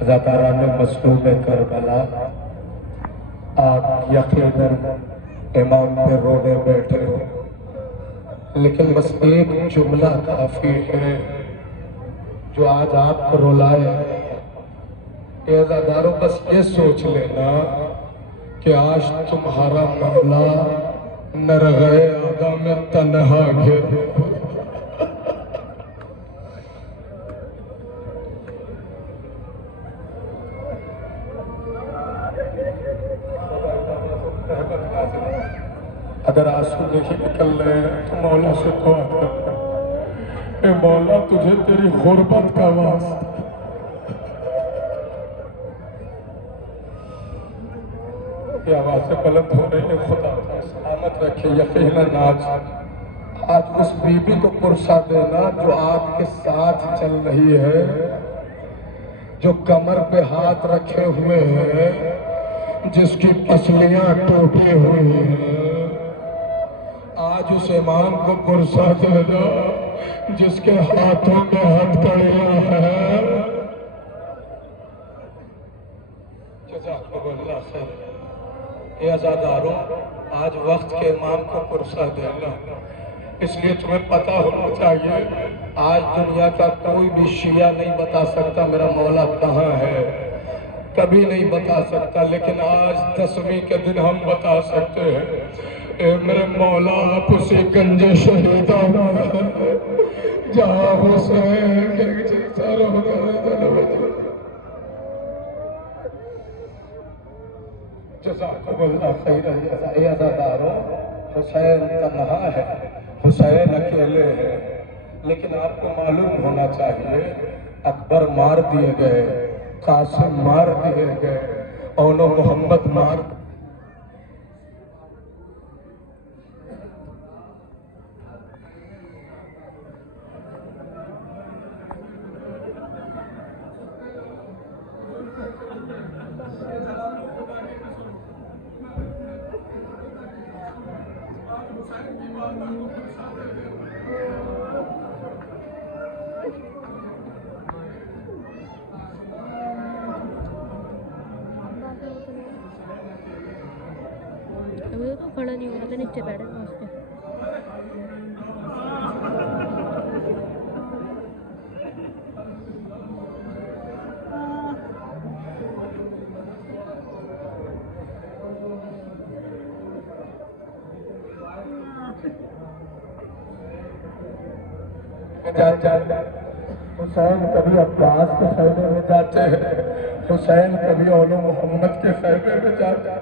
اداکاران مظلوم کربلا آپ یقیناً امام پہ رونے بیٹھے ہو، لیکن بس ایک جملہ کافی ہے جو آج آپ کو رلائے۔ اے عزاداروں، بس یہ سوچ لینا کہ آج تمہارا مولا نرغے آگا میں تنہا گھر۔ اگر آنسو نہیں نکل رہے ہیں تو مولا سے دعا کرنا، اے مولا تجھے تیری غربت کا واسطہ، یہ آوازیں بلند ہو رہی ہیں، خدا سلامت رکھے۔ یقیناً آج اس بی بی کو پرسا دینا جو آپ کے ساتھ چل رہی ہے، جو کمر پہ ہاتھ رکھے ہوئے ہیں، جس کی پسلیاں ٹوٹی ہوئی ہیں۔ آج اس امام کو پرسا دینا جس کے ہاتھوں میں ہتھکڑیاں ہیں۔ جزاکم اللہ خیر۔ اے عزاداروں، آج وقت کے امام کو پرسا دینا، اس لیے تمہیں پتہ ہونا چاہیے آج دنیا کا کوئی بھی شیعہ نہیں بتا سکتا میرا مولا کہاں ہے، کبھی نہیں بتا سکتا، لیکن آج 10ویں کے دن ہم بتا سکتے ہیں۔ اے میرے مولا، آپ اسی گنج شہیدہ جہاں حسین کے جیسا جزاکم اللہ خیر۔ اے عزاداروں، حسین تنہا ہے، حسین اکیلے ہے، لیکن آپ کو معلوم ہونا چاہیے اکبر مار دیے گئے، قاسم مار دیے گئے، اول محمد مار دیے۔ ابھی تو کھڑا نہیں ہو رہا تھا، نیچے بیٹھے تھے اس کے۔ حسین کبھی عباس کے خیمے میں جاتے ہیں، حسین کبھی اول محمد کے خیمے میں جاتے ہیں،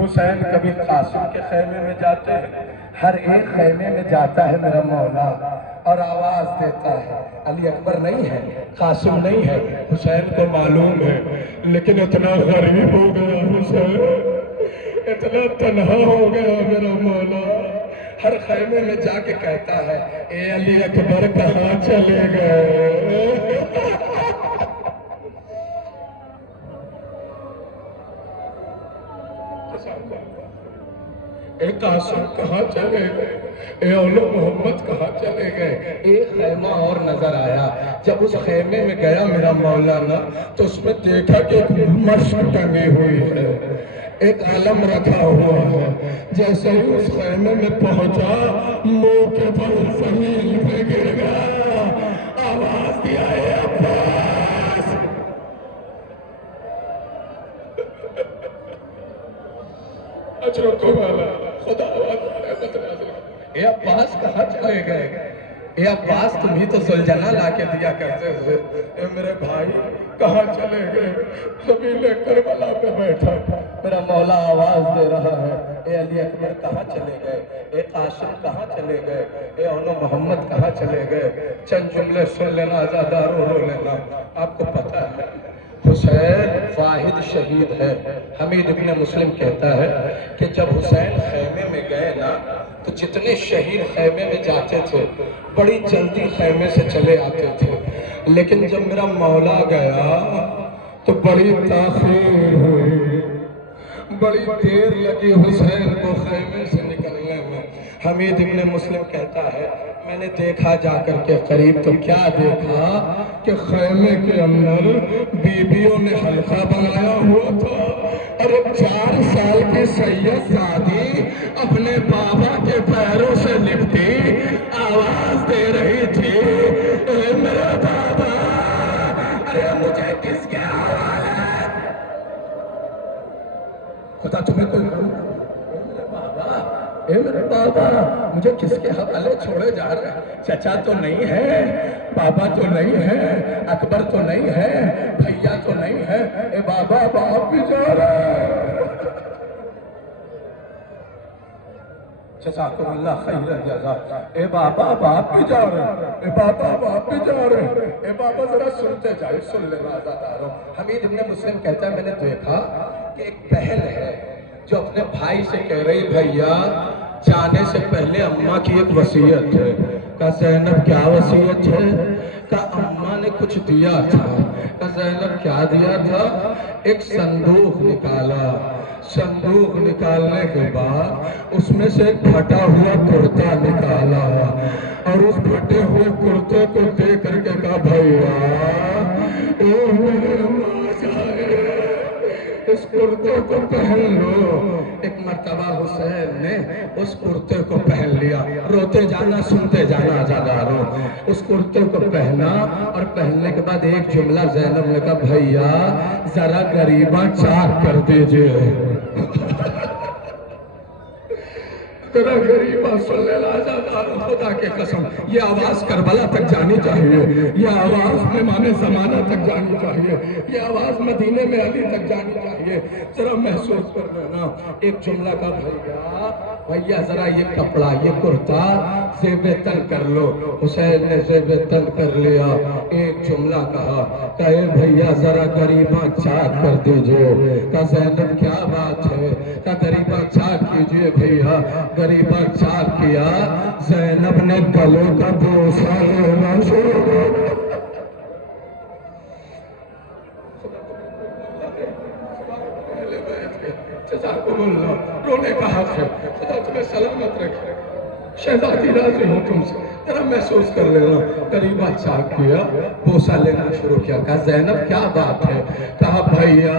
حسین کبھی قاسم کے خیمے میں جاتے ہیں، ہر ایک خیمے میں جاتا ہے میرا مولا اور آواز دیتا ہے۔ علی اکبر نہیں ہے، قاسم نہیں ہے، حسین کو معلوم ہے، لیکن اتنا غریب ہو گیا حسین، اتنا تنہا ہو گیا میرا مولا، ہر خیمے میں جا کے کہتا ہے اے علی اکبر کہاں چلے گئے؟ اے قاسم کہاں چلے گئے؟ اے اول محمد کہاں چلے گئے؟ ایک خیمہ اور نظر آیا، جب اس خیمے میں گیا میرا مولانا تو اس میں دیکھا کہ ایک مشق ٹنگی ہوئی ہے، ایک علم رکھا ہوا ہے۔ جیسے ہی اس خیمے میں پہنچا، منہ کے بل زمین پہ گر گیا، آواز دیا اے عباس۔ اچھا کو والا خدا اے عباس کہاں چلے گئے؟ اے عباس تم ہی تو زلجنہ لا کے دیا کرتے ہوئے، اے میرے بھائی کہاں چلے گئے؟ قبیلے کربلا پہ بیٹھا میرا مولا آواز دے رہا ہے اے علی اکبر کہاں چلے گئے؟ اے قاسم کہاں چلے گئے؟ اے اول محمد کہاں چلے گئے؟ چند جملے سن لینا، عزاداروں رو لینا۔ آپ کو پتہ ہے حسین واحد شہید ہے۔ حمید ابن مسلم کہتا ہے کہ جب حسین خیمے میں گئے نا تو جتنے شہید خیمے میں جاتے تھے بڑی جلدی خیمے سے چلے آتے تھے، لیکن جب میرا مولا گیا تو بڑی تاخیر ہوئی، بڑی دیر لگی حسین کو خیمے سے نکلنے میں۔ حمید ابن مسلم کہتا ہے میں نے دیکھا جا کر کے قریب تو کیا دیکھا کہ خیمے کے اندر بیویوں نے حلقہ بنایا ہوا تھا اور ایک 4 سال کی سید زادی اپنے بابا کے پیروں سے لپٹی آواز دے رہی تھی اے میرا بابا، ارے مجھے کس کے حوالے خدا تمہیں کوئی اے میرے بابا مجھے کس کے حوالے چھوڑے جا رہے ہیں؟ چچا تو نہیں ہے، بابا تو نہیں ہے، اکبر تو نہیں ہے، بھیا تو نہیں ہے، اے بابا باپ بھی جا رہے ہیں۔ جزاکم اللہ خیر الجزا، اے بابا باپ بھی جا رہے ہیں، اے بابا باپ بھی جا رہے ہیں، اے بابا ذرا سنتے جائے، سن لے رازداروں۔ حمید ابن مسلم کہتا ہے میں نے دیکھا کہ ایک بہن ہے جو اپنے بھائی سے کہہ رہی بھیا جانے سے پہلے اماں کی ایک وصیت ہے۔ کہا زینب کیا وصیت ہے؟ کہا اماں نے کچھ دیا تھا۔ کہا زینب کیا دیا تھا؟ ایک صندوق نکالا، صندوق نکالنے کے بعد اس میں سے ایک پھٹا ہوا کرتا نکالا اور اس پھٹے ہوئے کرتے کو دیکھ کر کے کہا بھیا اے میرے ماں جائے اس کرتے کو پہن لو۔ ایک مرتبہ حسین نے اس کرتے کو پہن لیا، روتے جانا سنتے جانا آزاداروں، اس کرتے کو پہنا اور پہننے کے بعد ایک جملہ زینب نے کہا بھیا ذرا غریباں چاک کر دیجئے، ذرا غریباں صلی اللہ علیہ خدا کے قسم یہ آواز کربلا تک جانی چاہیے، یہ آواز امام زمانہ تک جانی چاہیے، یہ آواز مدینے میں علی تک جانی چاہیے۔ ذرا محسوس کر لینا ایک جملہ کا بھیا ذرا یہ کپڑا یہ کرتا زیب تن کر لو۔ حسین نے زیب تن کر لیا، ایک جملہ کہا کہ بھیا ذرا غریباں چاک کر دیجئے۔ کہا زینب کیا بات ہے؟ کہا غریباں چاک کیجئے بھیا۔ غریباں چاک کیا، زینب نے گلے کا بوسہ لینا شروع کیا۔ جزاکم اللہ، رونے کا حق ہے، خدا تمہیں سلامت رکھے، شہزادی راضی ہوں تم سے۔ ذرا محسوس کر لینا، قریبا چاک کیا، بوسہ لینا شروع کیا۔ کہا زینب کیا بات ہے؟ کہا بھیا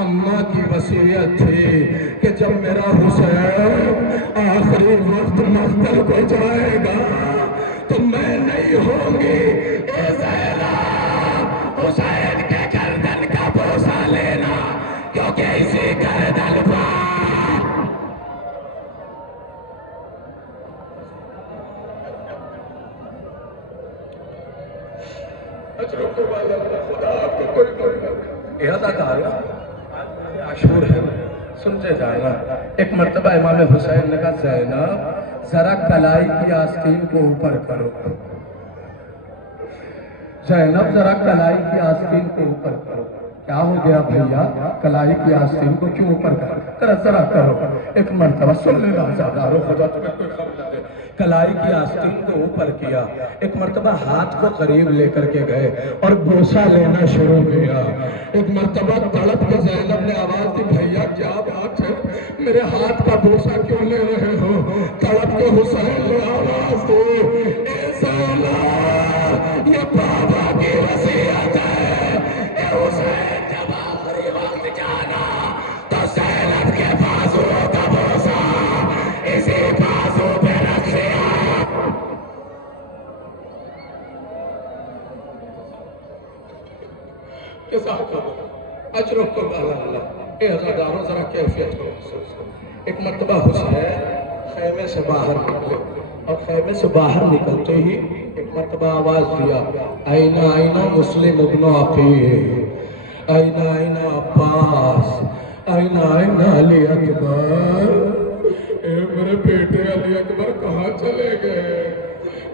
اماں کی وصیت تھی کہ جب میرا حسین آخری وقت مقتل کو جائے گا تو میں نہیں ہوں گی، اے زینب حسین کے گردن کا بوسہ لینا کیونکہ اسی گردن پر خدا آپ کو کوئی عاشور ہے، سنتے جائے گا۔ ایک مرتبہ امام حسین نے کہا زینب ذرا کلائی کی آستین کو اوپر کرو، زینب ذرا کلائی کی آستین کو اوپر کرو۔ کیا ہو گیا بھیا؟ کلائی کی آستین کو کیوں اوپر کرو؟ ذرا کرو۔ ایک مرتبہ سن لینا آزادارو، خدا تمہیں کوئی خبر نہ دے۔ کلائی کی آستین کو اوپر کیا، ایک مرتبہ ہاتھ کو قریب لے کر کے گئے اور بوسہ لینا شروع کیا۔ ایک مرتبہ تڑپ کے زینب نے آواز دی بھیا کیا بات ہے؟ میرے ہاتھ کا بوسہ کیوں لے رہے ہو؟ تڑپ کے حسین نے آواز دی اے زینب یہ بابا کی وصیت ہے، اے حسین جب آخری وقت جانا تو زینب کے بازو کا بوسہ اسی بازو پہ رکھے۔ اجرکم اللہ، اے عزاداروں ذرا کیفیت کو محسوس کرو۔ ایک مرتبہ حسین خیمے سے باہر نکلے اور خیمے سے باہر نکلتے ہی ایک مرتبہ آواز دیا آئینہ آئینہ مسلم ابن عقیل، آئینہ آئینہ عباس، آئینہ آئینہ علی اکبر۔ اے میرے بیٹے علی اکبر کہاں چلے گئے؟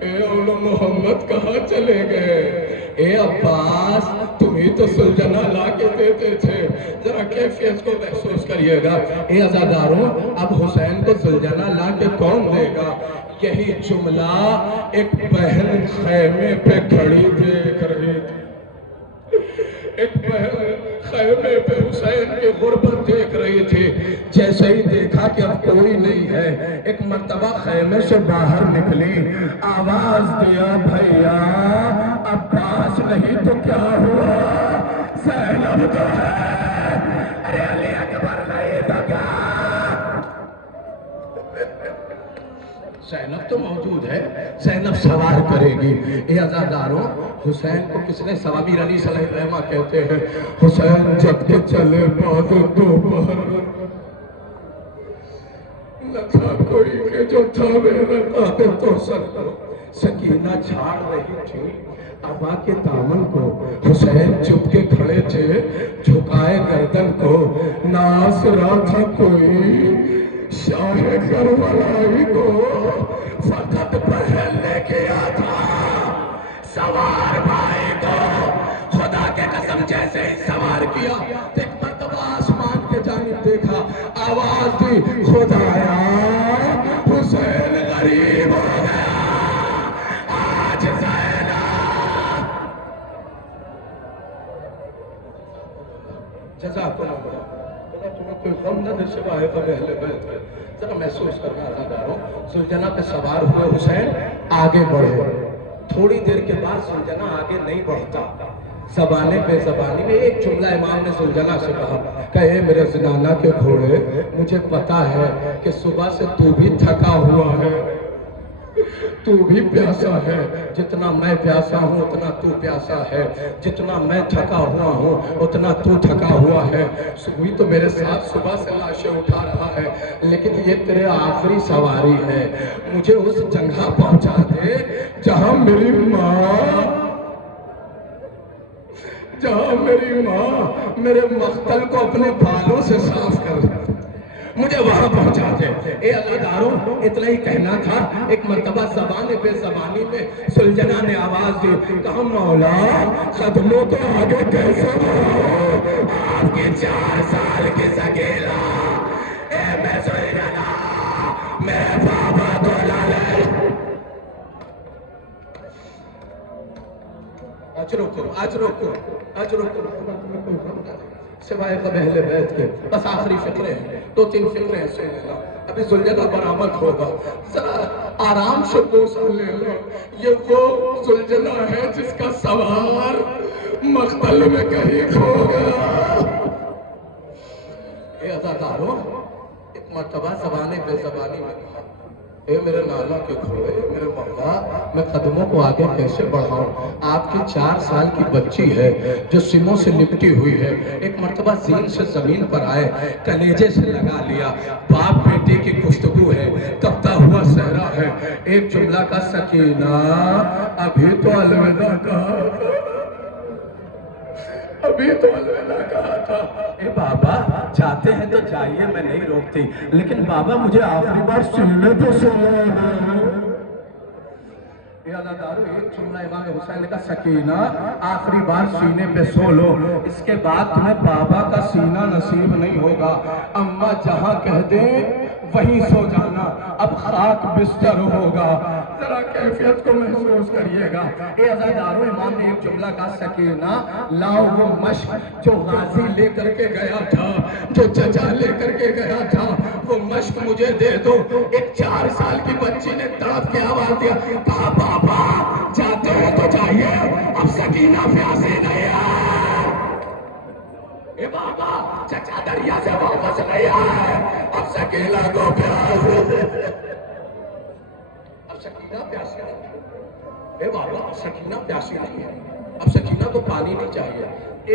اے اولو محمد کہاں چلے گئے؟ اے عباس تم ہی تو سلجھنا لا کے دیتے تھے، ذرا کیفیت کو محسوس کریے گا۔ اے عزاداروں اب حسین کو سلجھنا لا کے کون دے گا؟ یہی جملہ ایک بہن خیمے پہ کھڑی دیکھ رہی تھی، ایک بہن خیمے پہ حسین کی غربت دیکھ رہی تھی جیسے ہی دیکھا کہ اب کوئی نہیں ہے، ایک مرتبہ خیمے سے باہر نکلی، آواز دیا بھیا عباس نہیں تو کیا ہوا، زینب تو ہے، ارے علی اکبر نہیں تو کیا، زینب تو موجود ہے، زینب سوار کرے گی۔ اے عزاداروں، حسین کو کس نے ثوابیر علی صلی اللہ علیہ وسلم کہتے ہیں، حسین جب کے چلے بعد دوپہر نہ تھا کوئی کہ جو تھا میرے قادر تو سر کو، سکینہ جھاڑ رہی تھی عبا کے دامن کو، حسین چپ کے کھڑے تھے جھکائے گردن کو، ناس رہا تھا کوئی شاہ کربلائی کو، فقط پہلنے کیا تھا سوار بھائی کو، خدا کے قسم جیسے ہی سوار کیا ایک مرتبہ آسمان کے جانب دیکھا، آواز دی خدایا حسین غریب ہو گیا آج زینب، جزاک اللہ، تمہیں کوئی غم نہ دے سوائے غم اہل بیت ہے، ذرا محسوس کرنا عزاداروں، سلجنا پہ سوار ہوئے حسین آگے بڑھے، تھوڑی دیر کے بعد سلجنا آگے نہیں بڑھتا، زبانے پہ زبانی میں ایک جملہ امام نے سلجنا سے کہا کہ اے میرے زنانہ کے گھوڑے، مجھے پتا ہے کہ صبح سے تو بھی تھکا ہوا ہے، تو بھی پیاسا ہے، جتنا میں پیاسا ہوں اتنا تو پیاسا ہے، جتنا میں تھکا ہوا ہوں اتنا تو تھکا ہوا ہے، صبح تو میرے ساتھ صبح سے لاشیں اٹھا رہا ہے، لیکن یہ تیرے آخری سواری ہے، مجھے اس جگہ پہنچا دے جہاں میری ماں میرے مقتل کو اپنے بالوں سے صاف کر دے، مجھے وہاں پہنچا دے۔ اے عزاداروں، اتنا ہی کہنا تھا، ایک مرتبہ زبان پہ زبانی میں سلجنا نے آواز دی، کہا مولا قدموں کے آگے کیسے بڑھو، آپ کی 4 سال کی سگیلا، اے میں سلجنا، میرے بابا دولالے، آج رکو، سوائے غم اہل بیت کے، بس آخری فکرے ہیں، 2-3 فکرے ہیں سن لینا، ابھی سلجنا برآمد ہوگا، ذرا آرام سے دوسرا لے لو، یہ وہ سلجنا ہے جس کا سوار مقتل میں کہیں کھو گیا۔ اے عزاداروں، ایک مرتبہ زبانے بے زبانی میں کہا، اے میرے نانا کے گھوڑے، میرے مولا، میں قدموں کو آگے کیسے بڑھاؤں، آپ کی 4 سال کی بچی ہے جو سموں سے لپٹی ہوئی ہے، ایک مرتبہ زین سے زمین پر آئے، کلیجے سے لگا لیا، باپ بیٹی کی گفتگو ہے، تبتا ہوا صحرا ہے، ایک جملہ کا سکینہ، ابھی تو الوداع کہا تھا، ابھی تو الوداع کہا تھا، اے بابا جاتے ہیں تو جائیے، میں نہیں روکتی، لیکن بابا مجھے آخری بار سننے تو سننا ہے۔ اے عزادارو، ایک جملہ امام حسین نے کہا سکینہ آخری بار سینے پہ سو لو، اس کے بعد تمہیں بابا کا سینہ نصیب نہیں ہوگا، اماں جہاں کہہ دیں وہیں سو جانا، اب خاک بستر ہوگا، ذرا کیفیت کو محسوس کریے گا۔ اے عزادارو، امام نے ایک جملہ کہا سکینہ لاؤ وہ مشق جو غازی لے کر کے گیا تھا، جو چچا لے کر کے گیا تھا، وہ مشق مجھے دے دو۔ ایک 4 سال کی بچی نے تڑپ کے آواز دیا، کہا بابا جاتے ہیں تو جائیے، اب سکینہ پیاسی نہیں ہے، اے بابا چچا دریا سے واپس نہیں آئے، اب سکینہ کو پیاس، اب سکینہ پیاسی نہیں ہے، اے بابا سکینہ پیاسی نہیں ہے، اب سکینہ کو پانی نہیں چاہیے۔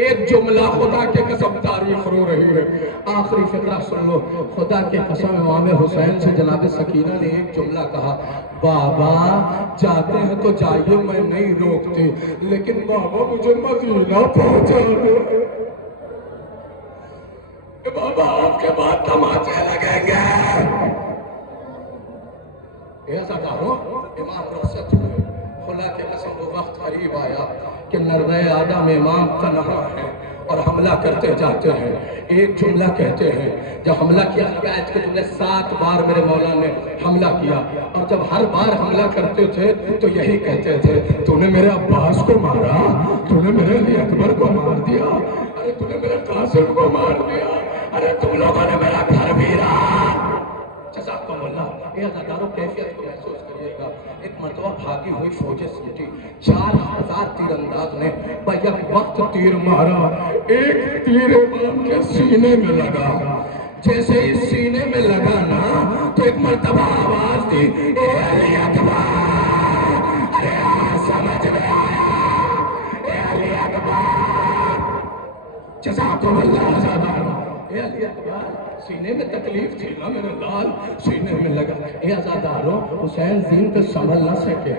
ایک جملہ خدا کے قسم تعریف رو رہی ہے، آخری فقرہ سن لو، خدا کے قسم امام حسین سے جناب سکینہ نے ایک جملہ کہا، بابا جاتے ہیں تو جائیے، میں نہیں روکتی، لیکن بابا مجھے مدینہ پہنچا دو، بابا آپ کے بعد تماچے لگیں گے۔ ایسا کہو، امام رخصت ہوئے، خدا کے قسم وہ وقت قریب آیا کہ نرغہ آدم امام تنہا ہے اور حملہ کرتے جاتے ہیں، ایک جملہ کہتے ہیں، جب حملہ کیا گیا کہ تم نے 7 بار میرے مولا نے حملہ کیا، اور جب ہر بار حملہ کرتے تھے تو یہی کہتے تھے، تو نے میرے عباس کو مارا، تو نے میرے علی اکبر کو مار دیا، ارے تو نے میرے قاسم کو مار دیا، ارے تم لوگوں نے میرا گھر گرا. جزاکم اللہ. یہ عزاداروں کیفیت کو محسوس کریے گا. ایک مرتبہ بھاگی ہوئی فوجیں سمٹی. 4000 تیر انداز نے بیک وقت تیر مارا. ایک تیر امام کے سینے میں لگا. جیسے ہی سینے میں لگا نا تو ایک مرتبہ آواز دی, اے علی اکبر. ارے سمجھ میں آیا, اے علی اکبر. جزاکم اللہ عزاداروں. اے علی اکبر, سینے میں تکلیف تھی نا میرے لال, سینے میں لگا. اے عزاداروں, حسین زین پہ سنبھل نہ سکے,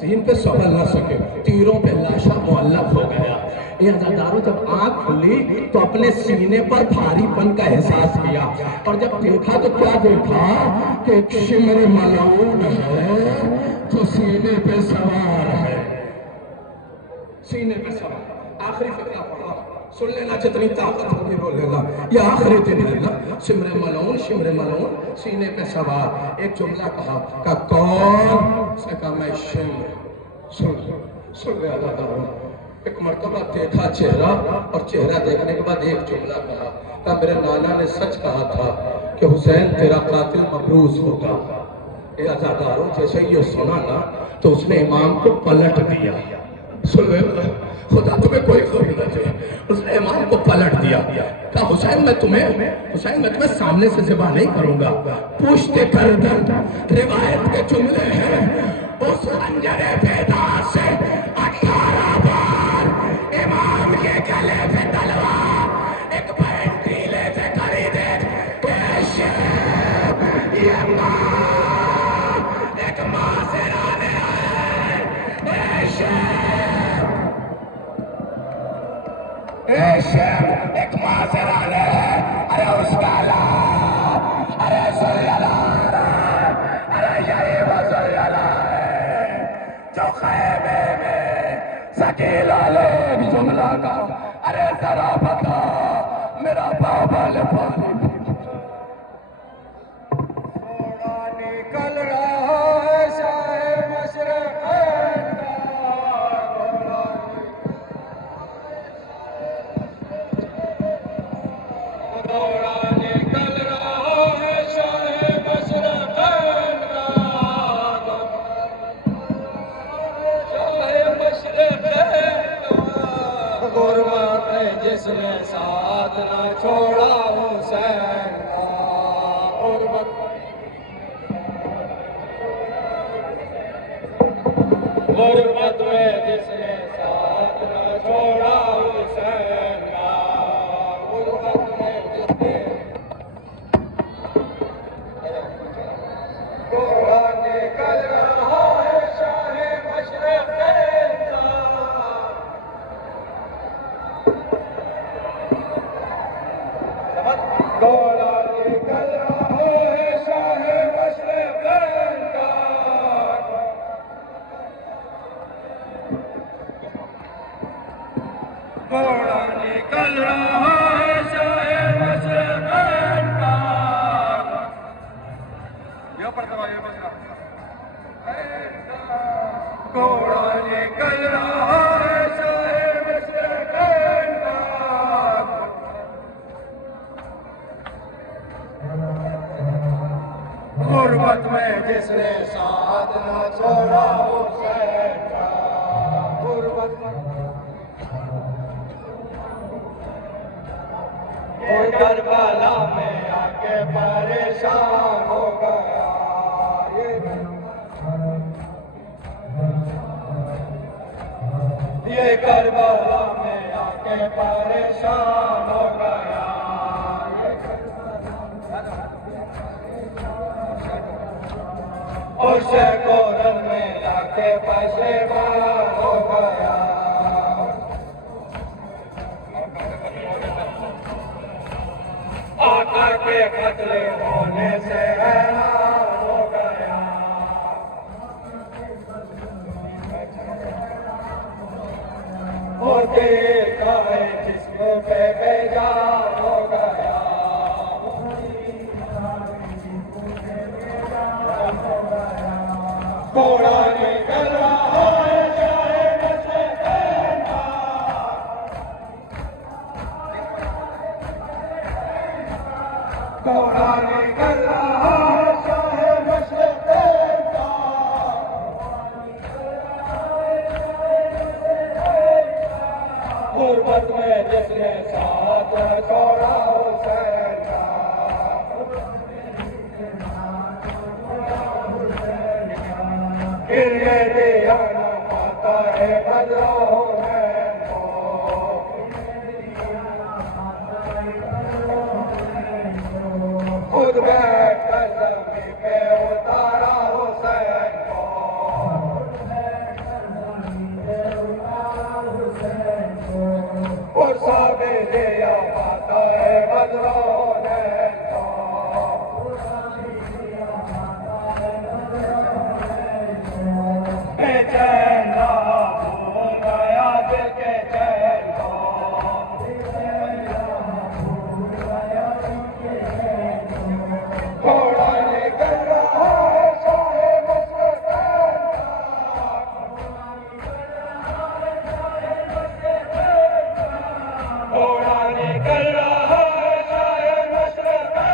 زین پہ سنبھل نہ سکے, تیروں پہ لاشا معلق ہو گیا. اے عزاداروں, جب آنکھ کھلی تو اپنے سینے پر بھاری پن کا احساس کیا, اور جب دیکھا تو کیا دیکھا کہ ایک شمر ملعون ہے جو سینے پہ سوار ہے. سینے پہ سوار. آخری فقرہ پڑھا, سن لینا, جتنی طاقت ہوگی رو لینا. یہ آخری دن ہے. شمر ملعون, شمر ملعون, سینے پہ سوار. ایک جملہ کہا کون؟ اس نے کہا میں شمر. سن لے عزاداروں. ایک مرتبہ دیکھا چہرہ, اور چہرہ دیکھنے کے بعد ایک جملہ کہا میرے نانا نے سچ کہا تھا کہ حسین تیرا قاتل مبروز ہوگا. اے عزاداروں, جیسے یہ سنا نا تو اس نے امام کو پلٹ دیا. سن لے, خدا تمہیں کوئی خبر نہ چاہیے. اس نے امام کو پلٹ دیا. کہا حسین میں تمہیں سامنے سے ذبح نہیں کروں گا, پشت گردن. روایت کے جملے ہیں, اس خنجر بیضا سے 18 بار امام کے گلے پہ تلوار, ایک بہن ٹیلے سے خریدے. یہ ماں, ایک ماں سے رانے آئے. ایک ماں سے رانے ہے. ارے اس کا لال, ارے سریلا, ارے یہی وہ سریلا ہے جو خیمے میں سکیلا لے. ایک جملہ کا, ارے ذرا بتا میرا بابا لے پانی. نکل رہا ہے شاہ مشرقین کا, دورہ نکل رہا ہے شاہ مشرقین کا, شاہ مشرقین کا. غربت ہے جس نے ساتھ نہ چھوڑا حسین کا. غربت میں جس نے ساتھ نہ چھوڑا حسین کا. غربت میں جس نے دورہ نکل رہا ہے شاہ مشرقین کا. دورہ نکل رہا ہے شاہ مشرقین کا. دورہ نکل رہا ہے شاہ مشرقین کا. یہ پڑھتا ہوا, یہ بچ رہا. دورہ نکل رہا ہے شاہ مشرقین کا. غربت میں جس نے ساتھ نہ چھوڑا حسین کا. غربت میں کربلا میں آ کے پریشان ہو گیا. یہ کربلا میں آ کے پریشان ہو گیا. اسے گورن میں آ کے پریشان ہو گیا. آقا کے قتل ہونے سے حیران ہو گیا. ہوتے کا جسم پہ بیجان ہو گیا. گھوڑا نکل رہا ہے شاہ مشرقین کا. کوڑا نکل رہا ہے شاہ مشرق کا، غربت میں جس نے ساتھ چھوڑا حسین کا، پھر یہ دیا نہ پاتا ہے بدلو ہے خود بیٹھ کر زمین پہ اتارا حسین کو، پرسا بھی دیا پاتا ہے بدلو ہے بے چین بھول گیا دل کے چین گھوڑا نکل رہا ہے شاہ مشرق کا، گھوڑا نکل رہا ہے شاہ مشرق کا،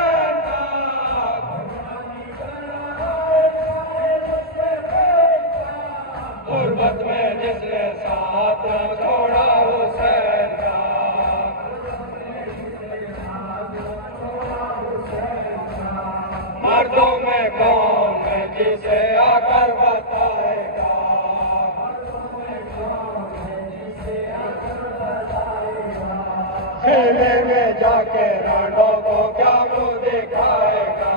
غربت میں جس نے ساتھ چھوڑا حسین کا، مردوں میں کون ہے جسے آ کر بتائے گا، کھیلے میں جا کے رانڈوں کو کیا منہ دکھائے گا،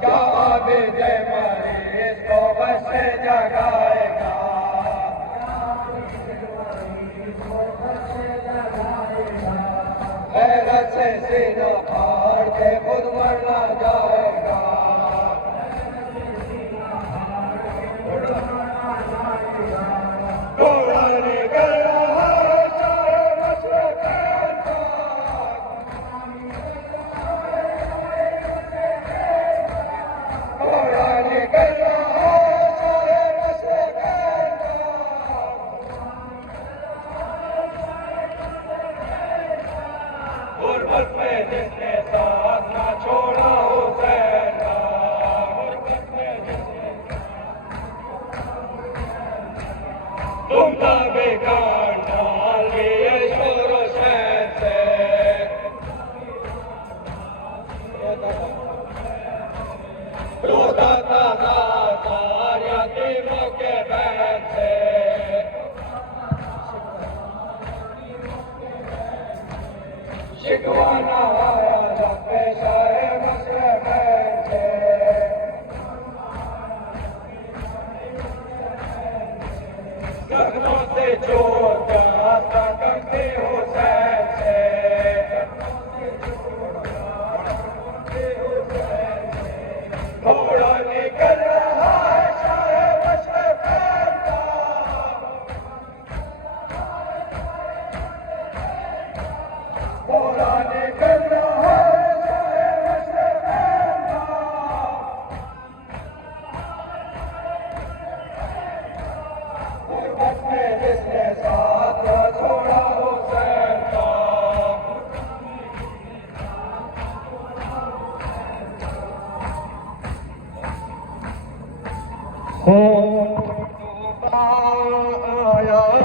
کیا عابد مریض کو بس سے جگائے گا، غیرت سے سینہ پھاڑ کے خود مرنا جائے گا، گھوڑا نکل رہا ہے شاہ مشرق کا، گھوڑا نکل رہا ہے شاہ مشرق کا، غربت میں جس نے ساتھ نہ چھوڑا حسین کا، غربت میں جس نے تم کا بیکار ڈال لیے شور و شین سے، روتا تھا ناچار یتیموں کے بین سے، شکوانا آیا جب پیشہ مشرق سے، زخموں سے چوٹ آستہ کرتے حسین سے، گھوڑا نکل رہا ہے شاہ مشرق کا، گھوڑا نکل رہا ہے شاہ مشرق کا، غربت میں جس نے ساتھ چھوڑا حسین کا، خون ڈوبا آیا